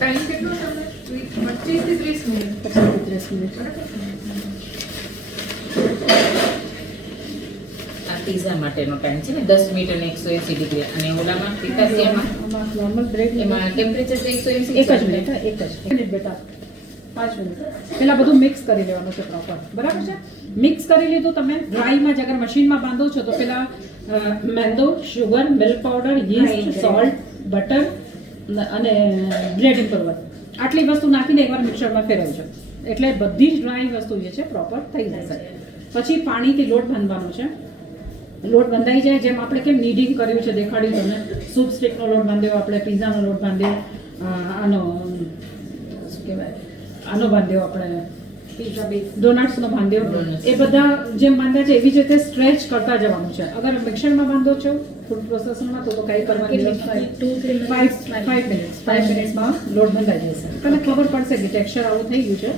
Time કેટલો તમને? 25 થી 30 મિનિટ. 25 થી 30 મિનિટ. આ પિઝા માટેનો ટાઈમ છે ને 10 મિનિટ અને 180 ડિગ્રી. અને ઓલામાં પિસ્તાશિયામાં નોર્મલ બ્રેડ એમાં ટેમ્પરેચર 180 એક જ મિનિટ એક જ મિનિટ બેટા 5 મિનિટ પહેલાં બધું મિક્સ કરી લેવાનું છે પ્રોપર. બરાબર છે? મિક્સ કરી લીધું તમે. ડ્રાયમાં જ અગર મશીનમાં બાંધો છો તો પહેલાં મેંદો, sugar, milk powder, yeast, salt, butter અને બ્રેડ ઇમ્પરવર આટલી વસ્તુ નાખીને એકવાર મિક્સરમાં ફેરવજો એટલે બધી જ ડ્રાય વસ્તુ જે છે પ્રોપર થઈ જશે. પછી પાણીથી લોટ બાંધવાનો છે. લોટ બંધાઈ જાય જેમ આપણે કેમ નીડિંગ કર્યું છે દેખાડ્યું તમને. સૂપ સ્ટિકનો લોટ બાંધ્યો આપણે, પિઝાનો લોટ બાંધ્યો, આનો શું કહેવાય આનો બાંધ્યો આપણે પિઝા બેઝ ડોનટ્સનો બાંધ્યો. એ બધા જેમ બાંધ્યા છે એવી જ રીતે સ્ટ્રેચ કરતા જવાનું છે. અગર મિક્સરમાં બાંધો છો ફૂડ પ્રોસેસરમાં તો કંઈ કરવાની જરૂર નથી. 5 મિનિટ્સમાં લોટ બંધાઈ જશે. તમને ખબર પડશે કે ટેક્સચર આવું થઈ ગયું છે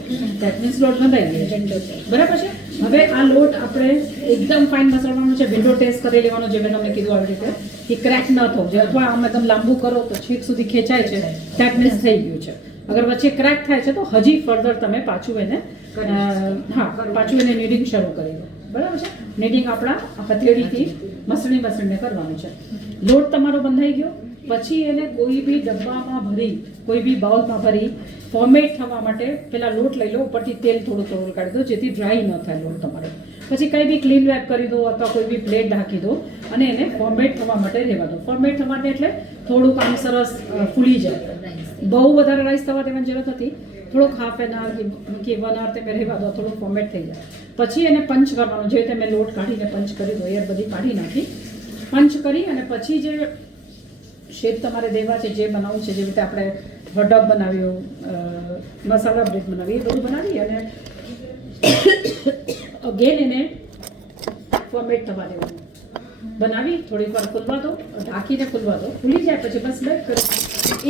દેટ મીન્સ લોટ બંધાઈ ગયો છે. બરાબર છે? હવે આ લોટ આપણે એકદમ ફાઇન મસળવાનો છે. વિન્ડો ટેસ્ટ કરી લેવાનો જે મેં તમને કીધું આવી રીતે કે ક્રેક ન થવું જોઈએ. અથવા આમ એકદમ લાંબુ કરો તો છેક સુધી ખેંચાય છે દેટ મીન્સ થઈ ગયું છે. અગર વચ્ચે ક્રેક થાય છે તો હજી ફર્ધર તમે પાછું એને નીડિંગ શરૂ કરી દો. બરાબર છે? નીડિંગ આપણા હથેળીથી મસળીને કરવાનું છે. લોટ તમારો બંધાઈ ગયો પછી એને કોઈ બી ડબ્બામાં ભરી કોઈ બી બાઉલમાં ભરી ફોર્મેટ થવા માટે પહેલાં લોટ લઈ લો. ઉપરથી તેલ થોડું કાઢી દો જેથી ડ્રાય ન થાય લોટ તમારો. પછી કંઈ બી ક્લીન રેપ કરી દો અથવા કોઈ બી પ્લેટ ઢાંકી દો અને એને ફોર્મેટ થવા માટે રહેવા દો. ફોર્મેટ થવા માટે એટલે થોડુંક આમ સરસ ફૂલી જાય. બહુ વધારે રાઈસ થવા દેવાની જરૂર નથી. થોડોક હાફ એન આવર કે 1 આવર તમે રહેવા દો થોડું ફોર્મેટ થઈ જાય. પછી એને પંચ કરવાનું. જે રીતે મેં લોટ કાઢીને પંચ કરી દો એર બધી કાઢી નાખી પંચ કરી અને પછી જે શેપ તમારે દેવા છે જે બનાવવું છે જેવી રીતે આપણે વડક બનાવ્યું, મસાલા બ્રેડ બનાવી એ બધું બનાવી અને અગેન એને ફોર્મેટ થવા દેવાનું. બનાવી થોડીક વાર ફૂલવા દો, ઢાંકીને ફૂલવા દો. ફૂલી જાય પછી બસ બેક કરો.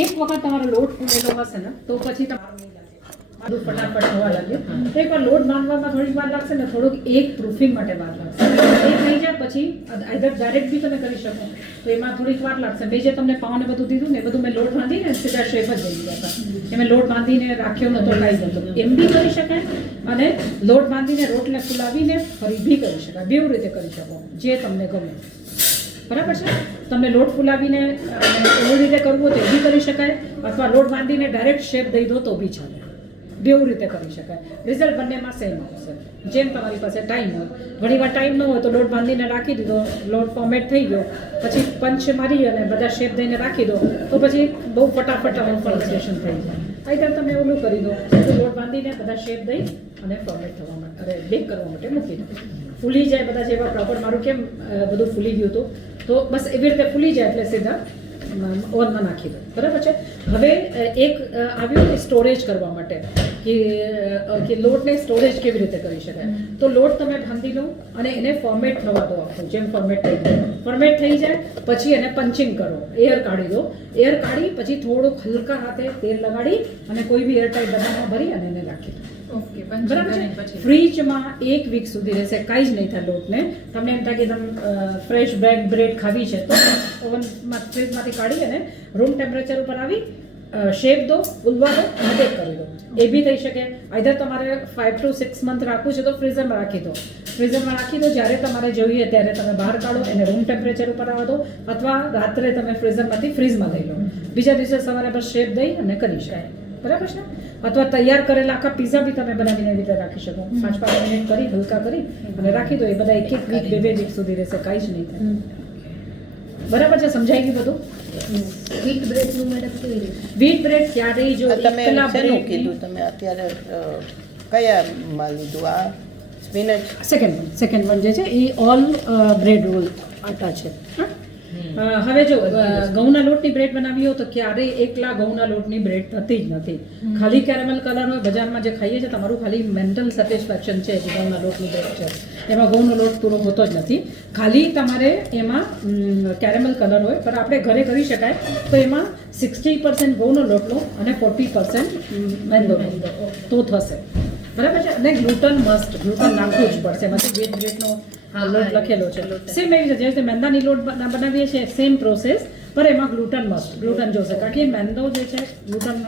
એક વખત તમારો લોટ ફૂલેલો હશે ને તો પછી તમારું ફટાફટ થવા લાગ્યું. તો એકવાર લોટ બાંધવામાં થોડીક વાર લાગશે ને થોડુંક એક પ્રૂફિંગ માટે વાર લાગશે. એ થઈ જાય પછી આઈધર ડાયરેક્ટ બી તમે કરી શકો તો એમાં થોડીક વાર લાગશે. મેં જે તમને પાઉને બધું દીધું ને એ બધું મેં લોટ બાંધીને સીધા શેપ જ દઈ દીધા હતા. એ મેં લોટ બાંધીને રાખ્યો નહોતો લાવી નહોતો. એમ બી કરી શકાય અને લોટ બાંધીને રોટને ફુલાવીને ફરી બી કરી શકાય. બેવ રીતે કરી શકો જે તમને ગમે. બરાબર છે? તમને લોટ ફુલાવીને એવી રીતે કરવું હોય તો એ બી કરી શકાય અથવા લોટ બાંધીને ડાયરેક્ટ શેપ દઈ દો તો બી ચાલે. બેવ રીતે કરી શકાય. રિઝલ્ટ બંનેમાં સેમ આવશે જેમ તમારી પાસે ટાઈમ હોય. ઘણીવાર ટાઈમ ન હોય તો લોટ બાંધીને રાખી દીધો, લોટ ફોર્મેટ થઈ ગયો, પછી પંચ મારી અને બધા શેપ દઈને રાખી દો તો પછી બહુ ફટાફટ ફર્મેન્ટેશન થઈ જાય. આઈધર તમે ઓલું કરી દો તો લોટ બાંધીને બધા શેપ દઈ અને ફોર્મેટ થવા માટે બેક કરવા માટે મૂકી દો. ફૂલી જાય બધા જેવા પ્રોપર મારું કેમ બધું ફૂલી ગયું હતું તો બસ એવી રીતે ફૂલી જાય એટલે સીધા ઓવનમાં નાખી દો. બરાબર છે? હવે એક આવ્યું કે સ્ટોરેજ કરવા માટે કે લોટને સ્ટોરેજ કેવી રીતે કરી શકાય. તો લોટ તમે બાંધી લો અને એને ફોર્મેટ થવા દો. આખું જેમ ફોર્મેટ થઈ જાય ફોર્મેટ થઈ જાય પછી એને પંચિંગ કરો. એર કાઢી દો. એર કાઢી પછી થોડુંક હલકા હાથે તેલ લગાડી અને કોઈ બી એરટાઈટ ડબ્બામાં ભરી અને એને રાખી દો. ઓકે. બરાબર છે? ફ્રીજમાં 1 વીક સુધી રહેશે. કાંઈ જ નહીં થાય લોટને. તમને એમ થાય કે તમે ફ્રેશ બ્રેડ ખાવી છે તો ઓવનમાં ફ્રીજમાંથી કાઢી અને રૂમ ટેમ્પરેચર ઉપર આવી શેપ દો, ઉલવા દો અને બેક કરી દો. એ બી થઈ શકે. આઈધર તમારે 5 to 6 મંથ રાખવું છે તો ફ્રીઝરમાં રાખી દો. ફ્રીઝરમાં રાખી દો. જ્યારે તમારે જોઈએ ત્યારે તમે બહાર કાઢો એને રૂમ ટેમ્પરેચર ઉપર આવવા દો અથવા રાત્રે તમે ફ્રીઝરમાંથી ફ્રીઝમાં લઈ લો. બીજા દિવસે સવારે બસ શેપ દઈ અને કરી શકાય. બરાબર છે? અથવા તૈયાર કરેલા આખા પિઝા બી તમે બનાવીને એવી રીતે રાખી શકો. 5 મિનિટ કરી હલકા કરી અને રાખી દો. એ બધા 1 વીક 2 વીક સુધી રહેશે. કાંઈ જ નહીં થાય. બરાબર છે? સમજાઈ ગયું બધું? વ્હીટ બ્રેડનું મેડમ કેવી રીતે? વ્હીટ બ્રેડ ક્યારેય જો તમે શેનું કીધું તમે અત્યારે કયામાં લીધું? આ સ્પિનચ સેકન્ડ વન જે છે એ ઓલ બ્રેડ રોલ આટા છે. હવે જો ઘઉંના લોટની બ્રેડ બનાવી હોય તો ક્યારેય એકલા ઘઉંના લોટની બ્રેડ થતી જ નથી. ખાલી કેરેમલ કલર હોય બજારમાં જે ખાઈએ છીએ તમારું ખાલી મેન્ટલ સેટિસ્ફેક્શન છે કે ઘઉંના લોટની બ્રેડ છે. એમાં ઘઉંનો લોટ પૂરો હોતો જ નથી. ખાલી તમારે એમાં કેરેમલ કલર હોય પણ આપણે ઘરે કરી શકાય તો એમાં 60% ઘઉંનો લોટ લો અને 40% મેંદો તો થશે. બરાબર છે? અને ગ્લુટન ગ્લુટન નાખવું જ પડશે. એમાંથી વ્હીટ બ્રેડનો લોટ લખેલો છે. સેમ એવી રીતે જે રીતે મેંદાની લોટ બનાવીએ છીએ સેમ પ્રોસેસ પણ એમાં ગ્લુટન મસ્ટ ગ્લુટન જોશે કારણ કે મેંદો જે છે ગ્લુટન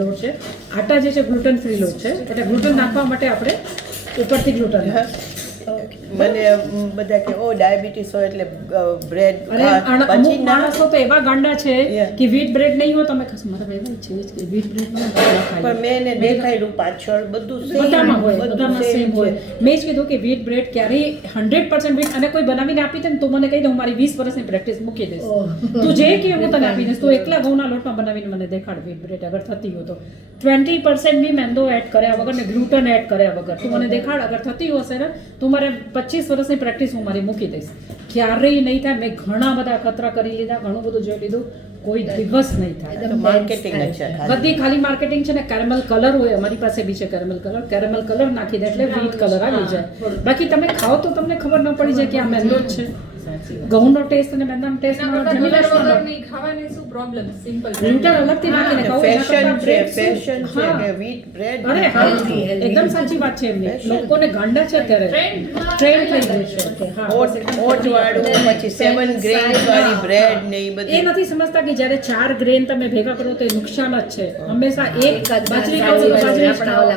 લોટ છે, આટા જે છે ગ્લુટન ફ્રી લોટ છે, એટલે ગ્લુટન નાખવા માટે આપણે ઉપરથી ગ્લુટન મને બધા કે ઓ ડાયાબિટીસ હોય એટલે બ્રેડ અને પછી અમુક ના માણસો તો એવા ગાંડા છે Yeah. કે વીટ બ્રેડ નહીં હોય તમે કહેશો મારા ભાઈ છે જ કે વીટ બ્રેડ પણ મેં એને દેખાડ્યું પાછળ બધું same, બધામાં હોય બધું બધામાં same સેમ હોય. છે. મેં જ કીધું કે વીટ બ્રેડ ક્યારેય 100% વીટ અને કોઈ બનાવીને આપી દે ને તો મને કહી દઉં મારી 20 વર્ષની પ્રેક્ટિસ મૂકી દઈશ. તું જે કે હું તને આપી દઈશ. તું એકલા ઘઉંના લોટમાં બનાવીને મને દેખાડ વીટ બ્રેડ અગર થતી હોય તો 20% બી મેંદો એડ કર્યા વગર ને ગ્લુટન એડ કર્યા વગર તું મને દેખાડ અગર થતી હશે ને તું મારે 25 વર્ષની પ્રેક્ટિસ હું મારી મૂકી દઈશ. ક્યારેય નહીં થાય. મેં ઘણા બધા ખતરા કરી લીધા, ઘણું બધું જોઈ લીધું, કોઈ દિવસ નહીં થાય. તો માર્કેટિંગ જ છે ખાલી. બધી ખાલી માર્કેટિંગ છે ને. કેરેમલ કલર હોય, અમારી પાસે બી છે કેરેમલ કલર નાખી દે એટલે વ્હીટ કલર આવી જાય. બાકી તમે ખાઓ તો તમને ખબર ન પડી જાય કે આ મેંદો જ છે. સાચી વાત. ઘઉંનો ટેસ્ટ અને મેંદાનો ટેસ્ટ એના કરતાં કલર વગરની ખાવાની શું પ્રોબ્લેમ? સિમ્પલ ગ્લુટન અલગથી નાખીને ખાઓ, એના ફેશન કરતાં છે bread શું? ફેશન છે હા. કે વીટ બ્રેડ અરે હા, એકદમ સાચી વાત છે એમની. લોકોને ગાંડા છે અત્યારે ટ્રેન્ડ થઈ ગયું છે કે હા બસ એકદમ ઓટ વાળું પછી 7 ગ્રેન વાળી બ્રેડ ને એ એ બધી નથી સમજતા કે જ્યારે 4 ગ્રેન તમે ભેગા કરો તો એ નુકસાન જ છે. હંમેશા એક બાજરી ખાઓ તો બાજરી જ ખાઓ.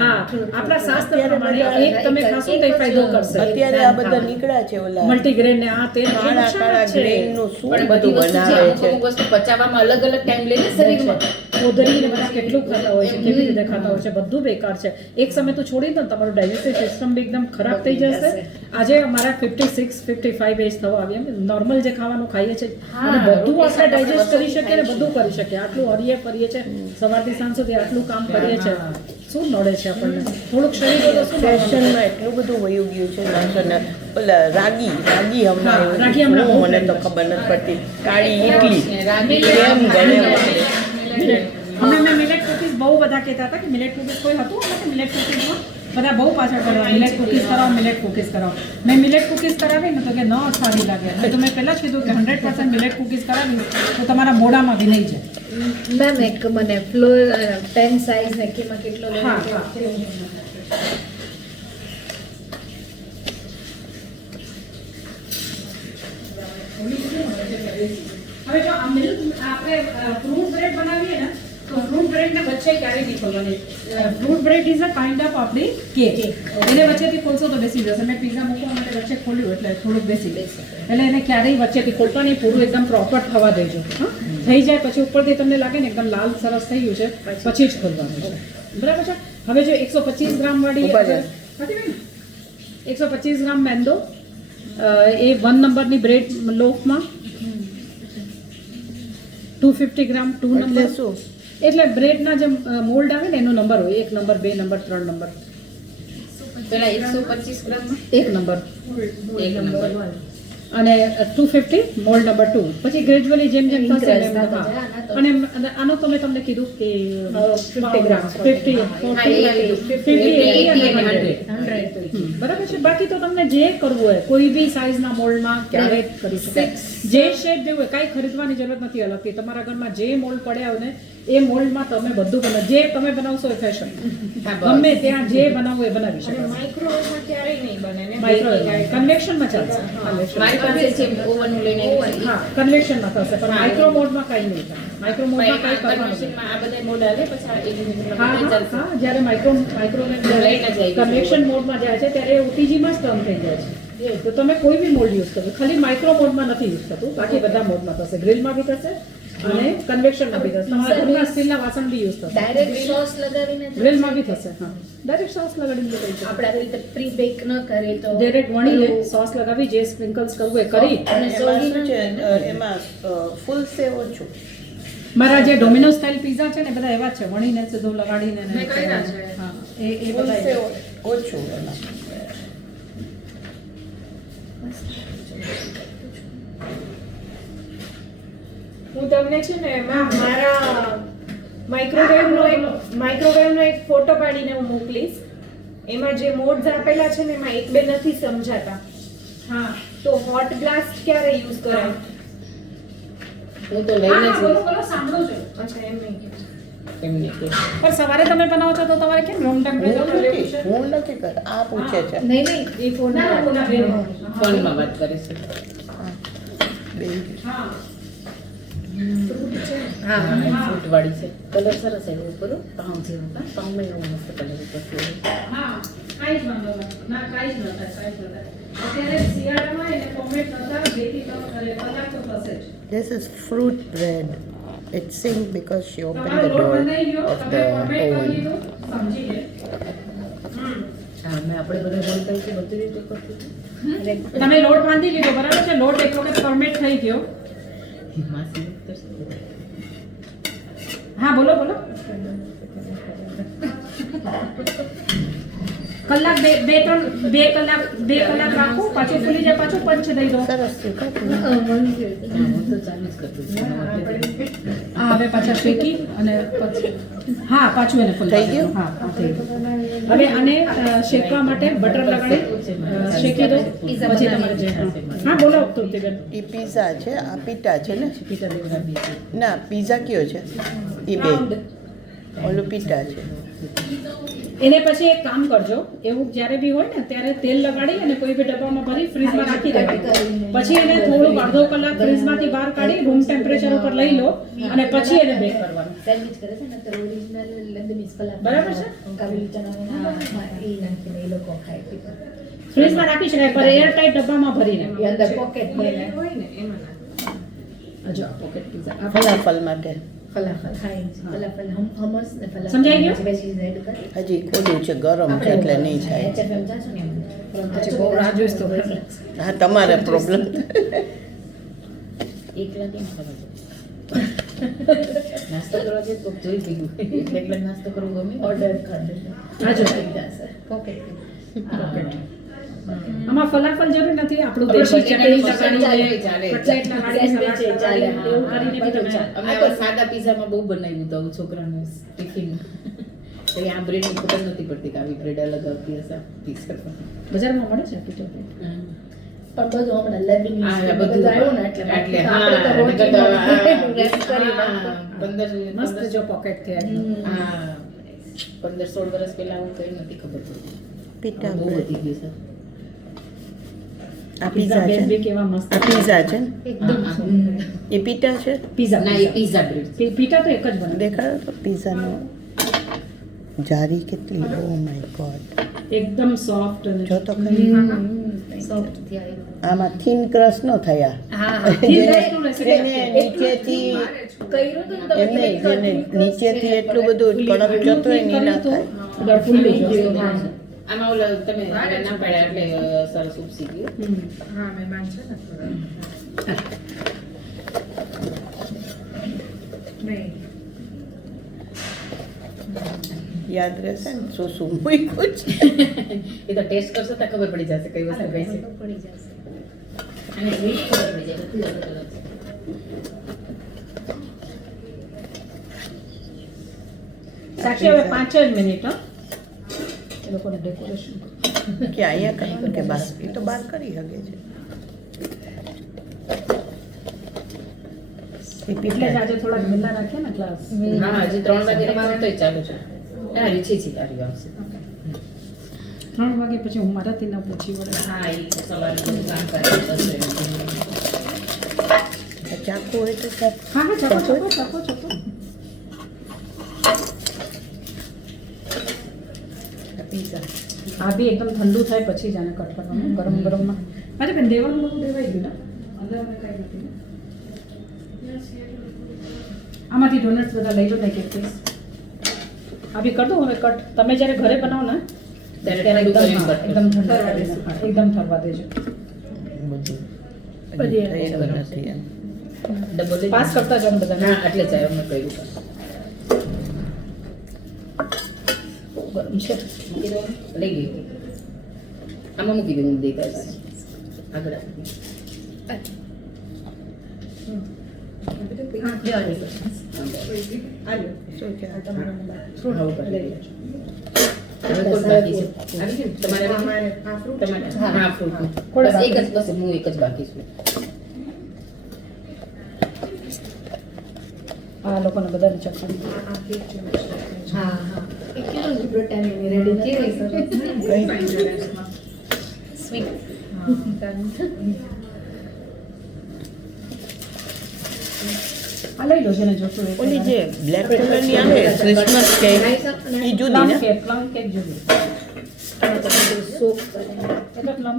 હા, આપણા શાસ્ત્ર પ્રમાણે એક તમે ખાશો તો એ ફાયદો કરશે. અત્યારે આ બધા નીકળ્યા છે ઓલા મલ્ટીગ્રેન ને આ તે કાળા કાળા ગ્રેન નું શું બધું બધી વસ્તુ છે, બનાવે અમુક છે. અમુક વસ્તુ પચાવવામાં અલગ અલગ ટાઈમ લે ને શરીરમાં. કોદરીને બધા કેટલું ખાતા હોય છે, કેવી રીતે ખાતા હોય છે, બધું બેકાર છે. એક સમય તો છોડી દો ને તમારું ડાયજેસ્ટિવ સિસ્ટમ બી એકદમ ખરાબ થઈ જશે. આજે અમારા 56 55 એજ થવા આવી એમ નોર્મલ જે ખાવાનું ખાઈએ છીએ અને બધું આપણે ડાયજેસ્ટ કરી શકીએ ને બધું કરી શકીએ. આટલું હરીએ ફરીએ છે સવારથી સાંજ સુધી આટલું કામ કરીએ છે, શું નડે છે આપણને? થોડુંક શરીર હોય તો શું નડવાનું? ફેશનમાં એટલું બધું વયું ગયું છે નાનકડા ઓલા રાગી હમણાં હા, આવ્યું. રાગી હમણાં બહુ મને તો ખબર નથી પડતી કાળી ઇડલી કેમ ગણે અમે મિલેટ કુકીઝ બહુ બધા કહેતા હતા કે મિલેટ કુકીઝ કોઈ હતું અમે કે મિલેટ કુકીઝમાં બધા બહુ પાછળ કરવા મિલેટ કુકીઝ કરાવો મિલેટ કુકીઝ કરાવો. મેં મિલેટ કુકીઝ કરાવી ને તો કે ન સારી લાગે. મેં તમે પહેલાં જ કીધું કે 100% મિલેટ કુકીઝ કરાવી તો તમારા મોઢામાં બી નહીં જાય. મેમ એક મને ફ્લોર પેન સાઇઝ ને કેમાં કેટલો લેવો હા, છે? હા. હવે જો આ મિલ્ક આપણે ફ્રૂટ બ્રેડ બનાવીએ ને તો ફ્રૂટ બ્રેડ ને વચ્ચે ક્યારેય નહીં ખોલવાની. Fruit bread is a kind of આપણી કેક. એને વચ્ચેથી ખોલશો તો બેસી જશે. મેં પિઝા મૂકવા માટે વચ્ચે ખોલ્યું એટલે થોડુંક બેસી જશે. એટલે એને ક્યારેય વચ્ચેથી ખોલતા નહીં, પૂરું એકદમ પ્રોપર થવા દેજો. હા, થઈ જાય પછી ઉપરથી તમને લાગે ને એકદમ લાલ સરસ થઈ ગયું છે પછી જ ખોલવાનું છે. બરાબર છે. હવે જો 125 ગ્રામ વાળી ઉપર જ. નથી બેન? 125 ગ્રામ મેંદો એ 1 નંબરની બ્રેડ લોફમાં 250 ગ્રામ 2 એટલે નંબર શું એટલે બ્રેડના જે મોલ્ડ આવે ને એનો નંબર હોય 1 નંબર 2 નંબર 3 નંબર પેલા 125 ગ્રામમાં 1 નંબર એક નંબર. અને 250 મોલ્ડ નંબર 2 પછી ગ્રેજ્યુઅલી જેમ જેમ થશે એમ એમ હા. અને આનો તો મેં તમને કીધું કે 50 ગ્રામ 50 હા, એ 40 80 અને અને 100 બરાબર છે. બાકી તો તમને જે કરવું હોય કોઈ બી સાઈઝના મોલ્ડમાં ક્યારેય કરી શકાય. જે શેપ જેવું હોય કાંઈ ખરીદવાની જરૂરત નથી અલગથી. તમારા ઘરમાં જે મોલ્ડ પડ્યા હોય ને એ મોલ્ડમાં તમે બધું બનાવો. જે તમે બનાવશો એ ફેશન હા, બસ. ગમે ત્યાં જે બનાવવું એ બનાવી શકો. માઇક્રોવેવમાં ક્યારેય નહીં બને ને? માઇક્રોવેવ કન્વેક્શનમાં ચાલશે. મારી પાસે છે ઓવન લઈને આવી છે. હા, કન્વેક્શનમાં થશે પણ માઇક્રો મોડમાં કાંઈ નહીં થાય. માઇક્રો મોડમાં કાંઈ કરવાનું નથી. કન્વેન્શનમાં આ બધા મોડ આવે પછી આ એક મિનિટમાં હા બધે હા ચાલશે. હા, જ્યારે લઈને જાય. કન્વેક્શન મોડમાં જાય છે ત્યારે ઓટીજીમાં જ ટર્ન થઈ જાય છે. તો તમે કોઈ બી મોડ યુઝ કરો, ખાલી માઇક્રો મોડમાં નથી યુઝ થતું, બાકી બધા મોડમાં થશે. ગ્રીલમાં બી થશે અને કન્વેક્શનમાં બી થશે. તમારા ઘરના સ્ટીલના વાસણ બી યુઝ થશે. ડાયરેક્ટ સોસ લગાવીને ગ્રીલમાં બી થશે. હા, ડાયરેક્ટ સોસ લગાડીને બી થઈ આપણે આવી રીતે પ્રી બેક ન કરીએ તો ડાયરેક્ટ વણીને સોસ લગાવી જે સ્પ્રિંકલ્સ કરવું એ કરી અને એમાં શું છે એમાં ફૂલ સેવ ઓછું મારા જે ડોમિનોઝ સ્ટાઇલ પિઝા છે ને એ બધા એવા જ છે, વણીને સીધું લગાડીને ને મેં કર્યા છે. હા, એ ફૂલ બધા સેવ ઓછું એમાં હું તમને છે ને મારા માઇક્રોવેવનો એક ફોટો પાડીને હું મોકલીશ. એમાં જે મોડ્સ આપેલા છે ને એમાં એક બે નથી સમજાતા. હા તો હોટ બ્લાસ્ટ ક્યારે યુઝ કરાય? હું તો લઈને જ બોલો બોલો સાંભળું છું. અચ્છા, એમ નહીં કે એમને કે પણ સવારે તમે બનાવો છો તો તમારે કેમ રૂમ ટેમ્પરેચર લેવું છે? હું નથી કર આ પૂછે છે નહીં એ ફોન ના, ના, ના, ના. ફોનમાં વાત કરીશું. બે હા ફ્રૂટ વાળી છે. કલર સરસ આવ્યો ઉપર પાઉં જેવો હતા. પાઉંમાં એવો મસ્ત કલર ઉપર છે. હા કાંઈ જ વાંધો નથી. ના કાંઈ જ નતા કાંઈ જ નતા. અત્યારે શિયાળામાં એને કોમેન્ટ નતા 2 થી 3 કલાક તો થશે જ. This is fruit bread. It's synced because she opened તમારો the લોટ door બંધાઈ ગયો of તમે the કોમેન્ટ કરી oven. દીધું સમજીને. હા મેં આપણે બધા બોલતા છે બધી રીતે કરતી હતી. તમે લોટ બાંધી લીધો બરાબર છે. લોટ એક વખત ફોર્મેટ થઈ ગયો. માસી કરશે. હા બોલો બોલો. કલાક બે કલાક રાખો પાછું ફૂલી જાય પાછું પંચ દઈ દો. સરસ છે કાકુ. હું તો ચાલુ જ કરતી હતી. હા હવે પાછા શેકી અને પછી હા પાછું એને ફૂલવા થઈ ગયું? દેજો. હા હા, થઈ ગયું. હવે આને શેકવા માટે બટર લગાડી શેકી દો પછી તમારે જે હા બોલો તૃપ્તિબેન. એ પીઝા છે, આ પીટા છે ને? પીટા દેવરાબી છે. ના, પીઝા કયો છે? એ બે. ઓલું પીટા છે. એને પછી એક કામ કરજો એવું જ્યારે બી હોય ને ત્યારે તેલ લગાડી અને કોઈ બી ડબ્બામાં ભરી ફ્રીજમાં રાખી દેવાનું. પછી એને થોડું અડધો કલાક ફ્રીજમાંથી બહાર કાઢી રૂમ ટેમ્પરેચર ઉપર લઈ લો અને પછી એને બેક કરવાનું. સેન્ડવિચ કરે છે ને તો ઓરિજિનલ લંદનીઝ કલા બરાબર છે? કાબુલી ચણા એ નાખીને એ લોકો ખાય છે ફ્રીજમાં રાખી શકાય પર એર ટાઈટ ડબ્બામાં ભરીને. એ અંદર પોકેટ બને હોય ને એમાં નાખો. જો આ પોકેટ પીઝા ફલાફલ માટે ફલાફલ ફલાફલ હમસ ને ફલાફલ સમજાઈ ગયું? વેજીસ એડ કરી હજી ખોલ્યું છે, ગરમ છે એટલે નહીં થાય. HFM જાશો ને પછી બહુ રાહ જોઈશ તો હા, તમારે પ્રોબ્લેમ. એકલા કેમ કરવા જવું? નાસ્તો કરવા જઈએ તો જોઈ લીધું. એકલા નાસ્તો કરવો ગમે. ઓર્ડર કરી દેજો હા જો પોકેટ આમાં ફલાફલ જરૂર નથી આપણું આપણે દેશી ચટણી બટેટાની લગાડીને ચાલે. કટલેટ લગાડીને સેન્ડવિચ સલાડ ચાલે, લગાડીને એવું કરીને બી તમે અમે આવા સાદા પીઝામાં બહુ બનાવ્યું હતું છોકરાને ટિફિન. તો આ બ્રેડની ખબર નથી પડતી કે આવી બ્રેડ અલગ આવતી હશે પીઝા પર. બજારમાં મળે છે પીઝા પણ બધું હમણાં લંડનીઝ હા, ને બધું બધું આવ્યું ને એટલે એટલે આપણે તો રોટીમાં wrap કરી નાખો. મસ્ત જો પોકેટ થયા હા 15-16 વર્ષ પહેલા આવું કઈ નથી ખબર પડતી. પીટા બહુ bread. વધી ગયું છે. આ પીઝા બેન છે. બી કેવા મસ્ત આ પીઝા છે ને? એકદમ એ પીટા છે? પીઝા ના એ પીઝા બ્રેડ છે. પીટા તો એક જ બને દેખાડો તો પીઝાનો જારી કેટલી. Oh my God. એકદમ સોફ્ટ અને જો તો ખરી. સોફ્ટ થયા આમાં થીન ક્રશ ન થયા. હા જેને નીચેથી કર્યું તો તમે એમને જેને નીચેથી એટલું બધું કડક જતો હોય ને ના થાય. ફૂલી ગયું આમાં ઓલા તમે ના પાડ્યા એટલે સરસ ઉપસી ગયું. હા મહેમાન છે ને થોડા. નહીં યાદ રહેશે ને શું શું મૂક્યું છે. એ તો ટેસ્ટ કરશો તો ખબર પડી જશે કઈ વસ્તુ કઈ છે. પડી જશે અને સ્વીટ ખબર પડી જાય બધું અલગ અલગ છે. સાક્ષી હવે 5 જ મિનિટ હો એ લોકોને ડેકોરેશન કે અહીંયા કરવાનું કે બહાર? એ તો બહાર કરી શકે છે. એ એટલે જ પીટા આજે થોડાક વહેલા રાખ્યા ને ક્લાસ હા હજી 3 વાગે તમારે તોય ચાલુ છે. હા રીછી છે આવી આવશે. 3 વાગે પછી હું મારાથી ન પૂછી વળે હા એ સવારે બધું કામ કરે ચાકુ હોય તો ચાકુ. હા હા Chaco Chaco Chaco Chaco pizza આ બી એકદમ ઠંડુ થાય પછી જ આને કટ કરવાનું ગરમ ગરમમાં અરે બેન દેવાનું બધું દેવાઈ ગયું ને અંદર અમે કાંઈ નથી ને આમાંથી ડોનટ્સ બધા લઈ લો ને એક પીસ આ બી કરી દો હવે કટ તમે જ્યારે ઘરે બનાવો ને ત્યારે એકદમ ઠંડુ હા, કરીને એકદમ ઠંડુ કરીને, હા, એકદમ ઠરવા દેજો બધું બધી થયેલું નથી એમ. ડબલ પાસ કરતા જાઓ ને બધાને હા એટલે જ અમે કહ્યું ગરમ છે મૂકી દો લઈ ગઈ આમાં મૂકી દઉં દેતા આગળ શું છે? તમારે આ ફ્રૂટ હા ફ્રૂટ થોડા બસ એક જ બસ હું એક જ બાકી છું. આ લોકોને બધાને ચખાડી આ કેક જેવું છે. હા હા એ કેવું છે બ્રિટાનિયાની રેડી કેવી સરસ સ્વીટ આ લઈ લો જેને જોતું હોય. ઓલી જે બ્લેક કલરની આવે ક્રિસમસ કેક એ જુદી પ્લમ ને કેક જુદી. સોપ કરે એટલે પ્લમ